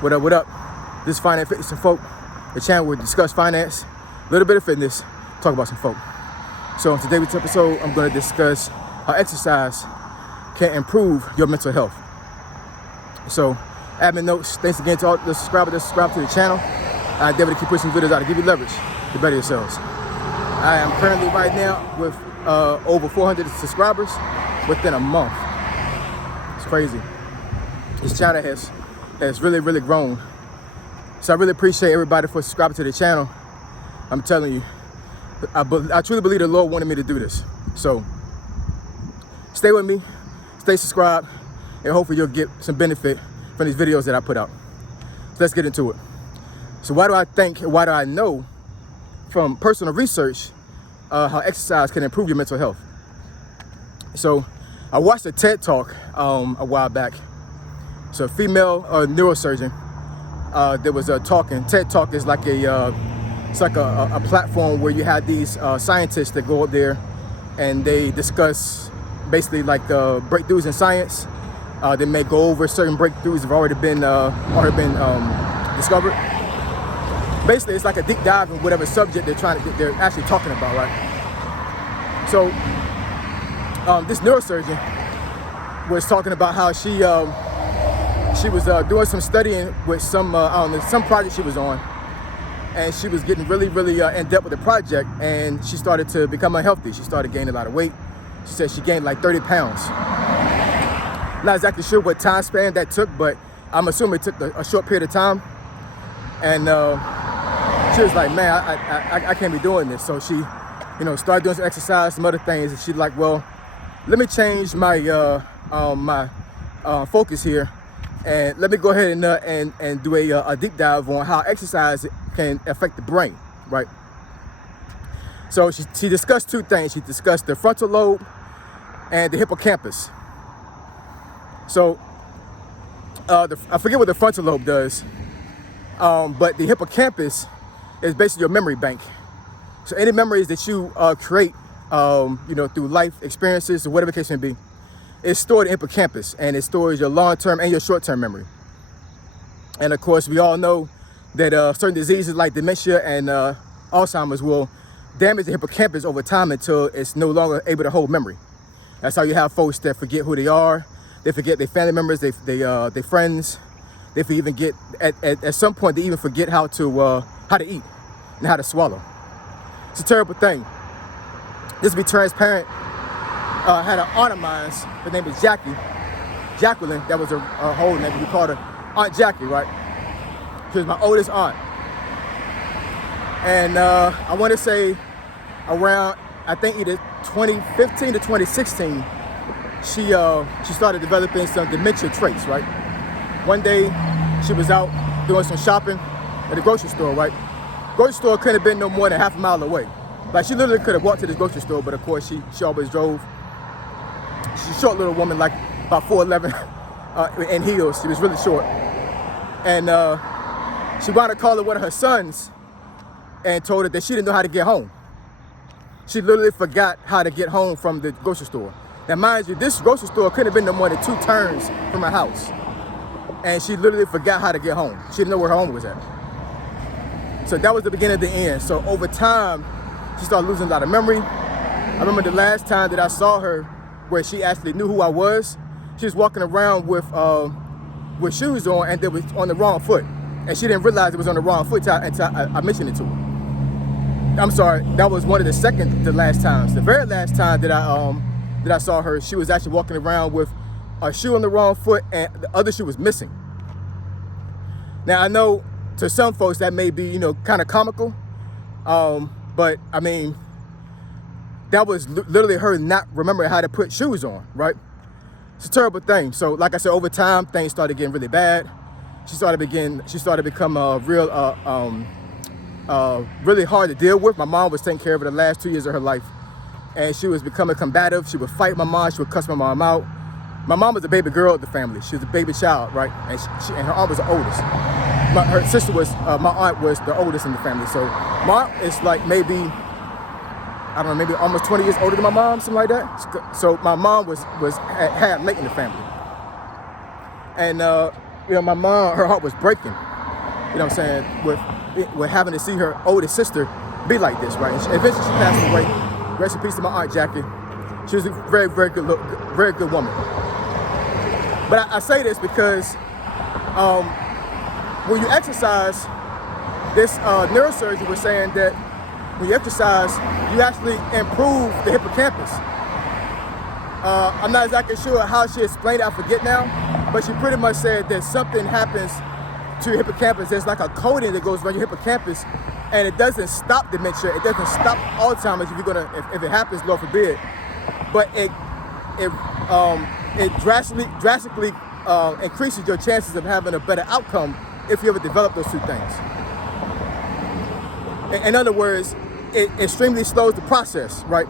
What up, what up? This is Finance, Fitness, and Folk. The channel will discuss finance, a little bit of fitness, talk about some folk. So in today's episode, I'm going to discuss how exercise can improve your mental health. So, admin notes, thanks again to all the subscribers that subscribe to the channel. I endeavor to keep pushing videos out to give you leverage to better yourselves. I am currently right now with over 400 subscribers within a month. It's crazy. This channel has really grown. So I really appreciate everybody for subscribing to the channel. I'm telling you, I truly believe the Lord wanted me to do this. So stay with me, stay subscribed, and hopefully you'll get some benefit from these videos that I put out. So let's get into it. So why do I think, and why do I know from personal research how exercise can improve your mental health? So I watched a TED Talk a while back. So a female neurosurgeon that was talking. TED Talk is like it's like a platform where you have these scientists that go up there and they discuss basically like breakthroughs in science. They may go over certain breakthroughs that have already been discovered. Basically, it's like a deep dive in whatever subject they're actually talking about, right? So this neurosurgeon was talking about how she was doing some studying with some project she was on, and she was getting really in depth with the project, and she started to become unhealthy. She started gaining a lot of weight. She said she gained like 30 pounds. Not exactly sure what time span that took, but I'm assuming it took a short period of time. And she was like, man, I can't be doing this. So she, started doing some exercise, some other things, and she's like, well, let me change my focus here. And let me go ahead and do a deep dive on how exercise can affect the brain, right? So she discussed two things. She discussed the frontal lobe and the hippocampus. So I forget what the frontal lobe does, but the hippocampus is basically your memory bank. So any memories that you create, through life experiences or whatever the case may be, it's stored in hippocampus, and it stores your long-term and your short-term memory. And of course, we all know that certain diseases like dementia and Alzheimer's will damage the hippocampus over time until it's no longer able to hold memory. That's how you have folks that forget who they are. They forget their family members, their friends. They even get at some point they even forget how to eat and how to swallow. It's a terrible thing. Just to be transparent. Had an aunt of mine, her name is Jacqueline, that was her whole name. We called her Aunt Jackie, right? She was my oldest aunt. And I want to say around, I think either 2015 to 2016, she started developing some dementia traits, right? One day, she was out doing some shopping at the grocery store, right? Grocery store couldn't have been no more than half a mile away. Like, she literally could have walked to this grocery store, but of course, she always drove. She's a short little woman, like about 4'11", in heels. She was really short. And she wound up calling one of her sons and told her that she didn't know how to get home. She literally forgot how to get home from the grocery store. Now, mind you, this grocery store couldn't have been no more than 2 turns from her house. And she literally forgot how to get home. She didn't know where her home was at. So that was the beginning of the end. So over time, she started losing a lot of memory. I remember the last time that I saw her where she actually knew who I was. She was walking around with shoes on, and they was on the wrong foot. And she didn't realize it was on the wrong foot until I mentioned it to her. I'm sorry, that was one of the last times. The very last time that I saw her, she was actually walking around with a shoe on the wrong foot and the other shoe was missing. Now I know to some folks that may be, kind of comical, but I mean, that was literally her not remembering how to put shoes on, right? It's a terrible thing. So like I said, over time, things started getting really bad. She started to become really hard to deal with. My mom was taking care of her the last 2 years of her life. And she was becoming combative. She would fight my mom. She would cuss my mom out. My mom was the baby girl of the family. She was a baby child, right? And her aunt was the oldest. Her sister was, my aunt was the oldest in the family. So my aunt is like maybe, I don't know, maybe almost 20 years older than my mom, something like that. So my mom had late in the family. And my mom, her heart was breaking, you know what I'm saying, with having to see her oldest sister be like this, right? And eventually she passed away. Rest in peace to my Aunt Jackie. She was a very, very good woman. But I say this because when you exercise, this neurosurgeon was saying that when you exercise, you actually improve the hippocampus. I'm not exactly sure how she explained it, I forget now, but she pretty much said that something happens to your hippocampus. There's like a coating that goes around your hippocampus, and it doesn't stop dementia. It doesn't stop Alzheimer's if it happens, Lord forbid. But it drastically increases your chances of having a better outcome if you ever develop those two things. In other words, it extremely slows the process, right?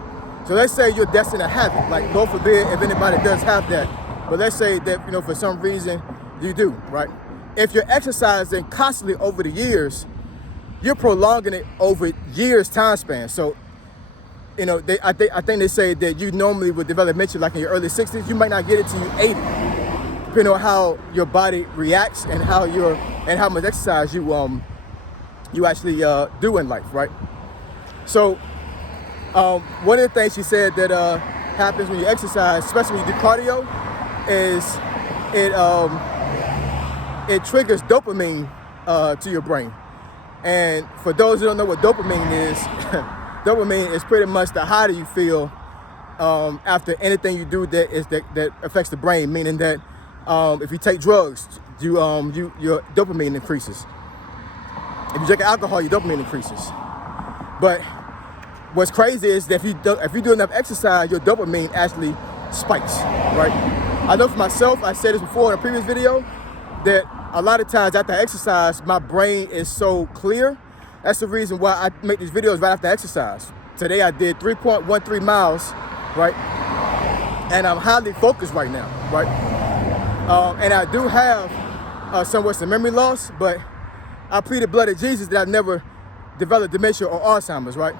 So let's say you're destined to have it, like Lord forbid if anybody does have that, but let's say that, for some reason you do, right? If you're exercising constantly over the years, you're prolonging it over years time span. So, I think they say that you normally would develop dementia like in your early 60s. You might not get it till you're 80, depending on how your body reacts and how much exercise you actually do in life, right? So, one of the things she said that happens when you exercise, especially when you do cardio, is it triggers dopamine to your brain. And for those who don't know what dopamine is, dopamine is pretty much the high that you feel after anything you do that affects the brain. Meaning that if you take drugs, your dopamine increases. If you drink alcohol, your dopamine increases. But what's crazy is that if you do enough exercise, your dopamine actually spikes, right? I know for myself, I said this before in a previous video, that a lot of times after I exercise, my brain is so clear. That's the reason why I make these videos right after exercise. Today I did 3.13 miles, right? And I'm highly focused right now, right? And I do have somewhat some memory loss, but I plead the blood of Jesus that I've never developed dementia or Alzheimer's, right?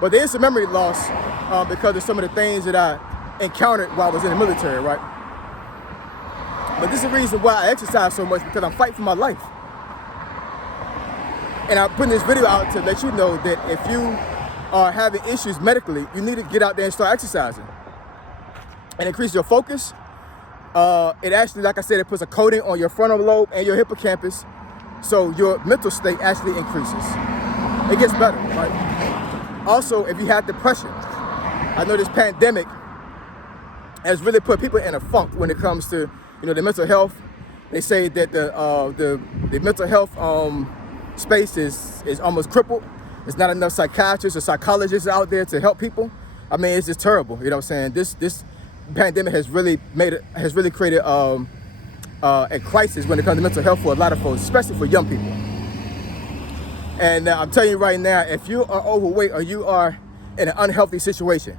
But there is some memory loss because of some of the things that I encountered while I was in the military, right? But this is the reason why I exercise so much, because I'm fighting for my life. And I'm putting this video out to let you know that if you are having issues medically, you need to get out there and start exercising and increase your focus. It actually, like I said, it puts a coating on your frontal lobe and your hippocampus, so your mental state actually increases. It gets better, right? Also, if you have depression, I know this pandemic has really put people in a funk when it comes to the mental health. They say that the mental health space is almost crippled. There's not enough psychiatrists or psychologists out there to help people. I mean, it's just terrible. You know what I'm saying? This pandemic has really created a crisis when it comes to mental health for a lot of folks, especially for young people. And I'm telling you right now, if you are overweight or you are in an unhealthy situation,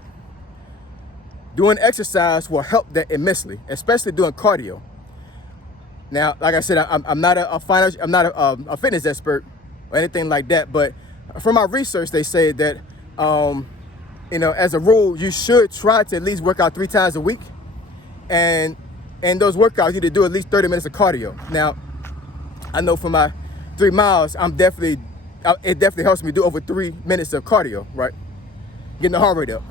doing exercise will help that immensely, especially doing cardio. Now, like I said, I'm not a fitness expert or anything like that, but from my research, they say that as a rule, you should try to at least work out 3 times a week, and those workouts you need to do at least 30 minutes of cardio. Now, I know for my 3 miles, it definitely helps me do over 3 minutes of cardio, right? Getting the heart rate up.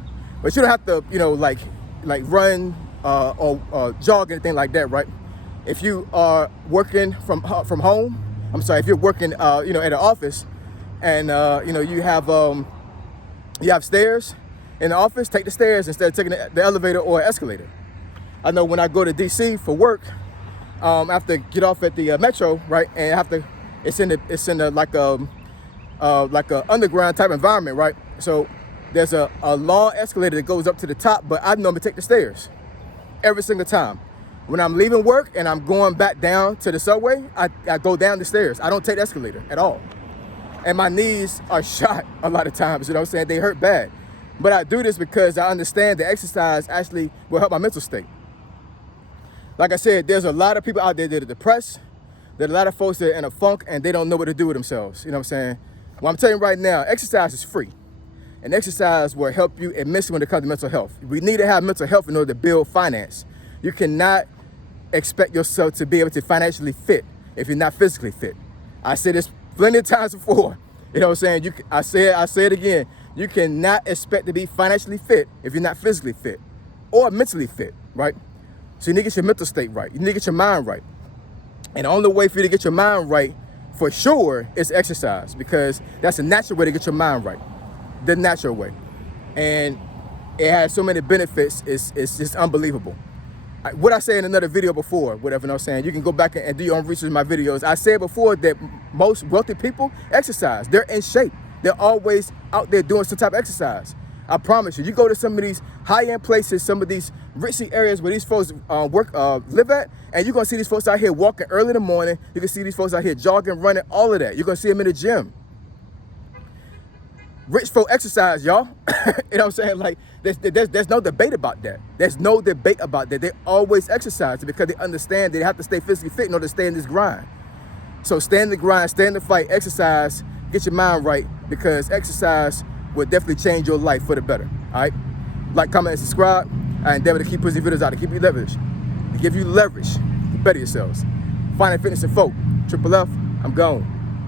But you don't have to, like run or jog, anything like that, right? If you are working from home, if you're working, at an office, and you have stairs in the office, take the stairs instead of taking the elevator or escalator. I know when I go to DC for work, I have to get off at the metro, right? And it's in a like a underground type environment, right? So there's a long escalator that goes up to the top, but I normally take the stairs every single time. When I'm leaving work and I'm going back down to the subway, I go down the stairs. I don't take the escalator at all. And my knees are shot a lot of times, you know what I'm saying? They hurt bad. But I do this because I understand that exercise actually will help my mental state. Like I said, there's a lot of people out there that are depressed. There's a lot of folks that are in a funk and they don't know what to do with themselves, you know what I'm saying? Well, I'm telling you right now, exercise is free. And exercise will help you immensely when it comes to mental health. We need to have mental health in order to build finance. You cannot expect yourself to be able to financially fit if you're not physically fit. I said this plenty of times before. You know what I'm saying? I say it again. You cannot expect to be financially fit if you're not physically fit or mentally fit, right? So you need to get your mental state right. You need to get your mind right. And the only way for you to get your mind right, for sure, is exercise, because that's a natural way to get your mind right. The natural way. And it has so many benefits, it's just unbelievable. What I said in another video before, whatever, you know what I'm saying, you can go back and do your own research in my videos. I said before that most wealthy people exercise. They're in shape. They're always out there doing some type of exercise. I promise you, you go to some of these high-end places, some of these ritzy areas where these folks live at, and you're going to see these folks out here walking early in the morning. You can see these folks out here jogging, running, all of that. You're going to see them in the gym. Rich folk exercise, y'all. You know what I'm saying? Like, there's no debate about that. There's no debate about that. They always exercise because they understand they have to stay physically fit in order to stay in this grind. So stay in the grind, stay in the fight, exercise, get your mind right, because exercise will definitely change your life for the better. All right? Like, comment, and subscribe. I endeavor to keep pussy videos out, to give you leverage. To give you leverage to better yourselves. Finding Fitness and Folk. Triple F, I'm gone.